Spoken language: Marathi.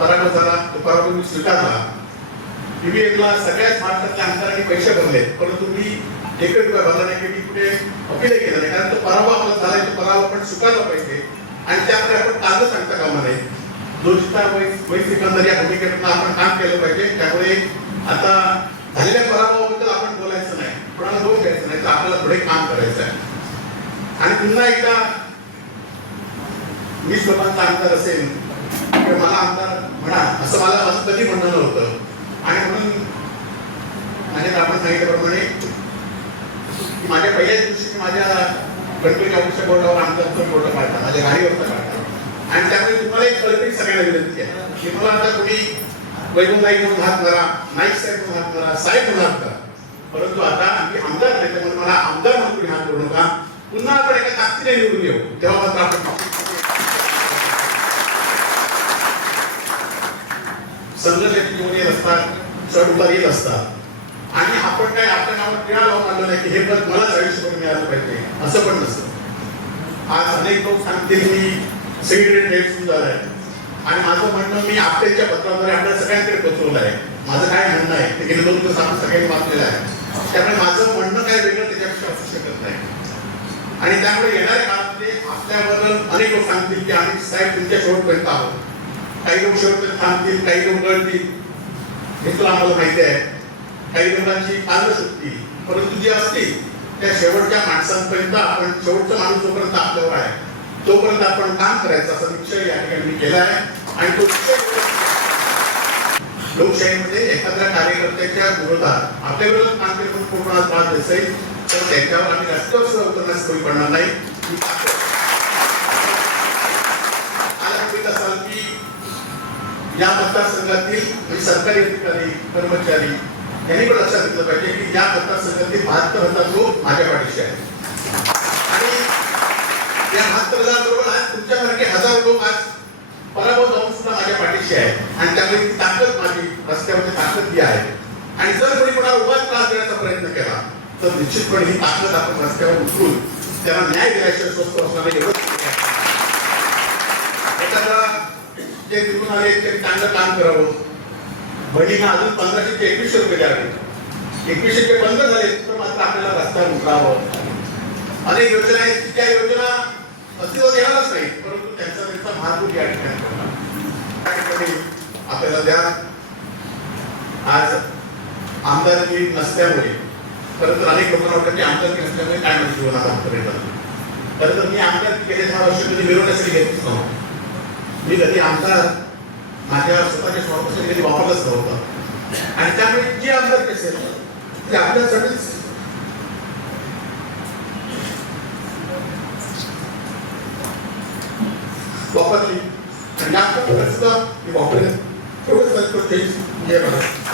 पराभव झाला तो पराभव मी स्वीकारला. ईव्हीएमला सगळ्याच महाराष्ट्रातल्या आमदारांनी पैसे भरले परंतु मी एकही रुपया भरला नाही की मी कुठे अपील केलं नाही. कारण तो पराभव आपला झालाय तो पराभव आपण स्वीकारला पाहिजे. आणि त्याकडे आपण कागद सांगता कामा नये. दोषता वै सिकंदर या भूमिकेतून आपण काम केलं पाहिजे. त्यामुळे आता झालेल्या पराभवाबद्दल आपण बोलायचं नाही. कोणाला दोष द्यायचं नाही तर आपल्याला पुढे काम करायचं आहे. आणि पुन्हा एकदा वीस लोकांचा आमदार असेल किंवा मला आमदार म्हणा असं मला असं कधी म्हणणं होतं. आणि म्हणून माझ्या आपण सांगितल्याप्रमाणे माझ्या पहिल्याच दिवशी मी माझ्या गणपती ऑफिसच्या बोर्डावर आमदारचं बोर्ड काढला माझ्या गाडीवर काढला. आणि त्यामुळे तुम्हाला एक कल्पित सगळ्यांना विनंती आहे की मला आता तुम्ही वैभव नाईक म्हणून हात करा नाईक साहेब म्हणून हात करा साहेब म्हणून हात करा परंतु आता आम्ही आमदार नाही त्यामुळे मला आमदार म्हणून तुम्ही हात करू नका. पुन्हा आपण एका ताकदीने निवडून येऊ तेव्हा मात्र आपण संघर्षाची येत असतात चढ उतार येत असतात आणि आपण काय आपल्या नावात टिळा लावून आणलं नाही की हे पद मलाच आयुष्यभर मिळालं पाहिजे असं पण नसतं. आज अनेक लोक सांगतील मी सगळीकडे गैरसमज आहे आणि माझं म्हणणं मी आपल्याच्या पत्राद्वारे आपल्या सगळ्यांकडे पोचवलं आहे. माझं काय म्हणणं आहे ते गेले दोन दिवस आपण सगळ्यांनी वाचलेलं आहे. त्यामुळे माझं म्हणणं काय वेगळं त्याच्यापेक्षा असू शकत नाही. आणि त्यामुळे येणाऱ्या काळामध्ये आपल्याबद्दल अनेक लोक सांगतील की आम्ही साहेब तुमच्या शेवटपर्यंत आहोत. काही लोक शेवटपर्यंत थांबतील काही लोक गळतील. हे तुला आम्हाला माहिती आहे. काही लोकांची काल सुटतील परंतु जे असतील त्या शेवटच्या माणसांपर्यंत आपण शेवटचा माणूस जोपर्यंत आपल्यावर आहे तोपर्यंत आपण काम करायचं असा निश्चय या ठिकाणी मी केला आहे. आणि तो लोकशाहीमध्ये एखाद्या कार्यकर्त्याच्या विरोधात आपल्या विरोधात काम केलं म्हणून कोणाला त्रास देसेल तर त्याच्यावर आम्ही रस्त्यावर सुद्धा उतरण्यास कमी पडणार नाही ही ताकद. आज आपण असाल की या मतदारसंघातील म्हणजे सरकारी अधिकारी कर्मचारी यांनी पण लक्षात घेतलं पाहिजे की या मतदारसंघातील बहात्तर हजार लोक माझ्या पाठीशी आहेत आणि या बहात्तर हजार बरोबर आज तुमच्यासारखे हजार लोक आज पराभव जाऊन सुद्धा माझ्या पाठीशी आहेत. आणि त्यामुळे ती ताकद माझी रस्त्यावरची ताकद ती आहे. आणि जर कोणी कोणाला उगाच त्रास देण्याचा प्रयत्न केला तर निश्चितपणे ही ताकद आपण रस्त्यावर उतरून त्याला न्याय दिल्याशिवाय स्वस्त असणारे एवढं एवढंच जे तिथून आले ते चांगलं काम करावं. बहिणींना अजून पंधराशे ते एकवीसशे रुपये द्यावे एकवीसशे बंद झाले तर मात्र आपल्याला रस्त्यावर उतरावं. अनेक योजना आहेत. की त्या योजना अस्तित्वात येणारच नाही परंतु त्यांचा त्यांचा मार्ग या ठिकाणी आपल्याला द्या. आज आमदारकी नसल्यामुळे खरं तर अनेक लोकांना वाटतं की आमदारकी नसल्यामुळे काय म्हणजे जीवनात आमदार खरं तर मी आमदारकी गेले दहा वर्ष कधी मिरवण्यासाठी घेतच नव्हतं. मी कधी आमदार माझ्या स्वतःच्या स्वार्थासाठी कधी वापरलंच नव्हतं. आणि त्यामुळे जे आमदार असेल ती आपल्यासाठीच वापरली. आणि नागपूर सुद्धा मी वापरेन एवढंच सांगतो जय जय महाराज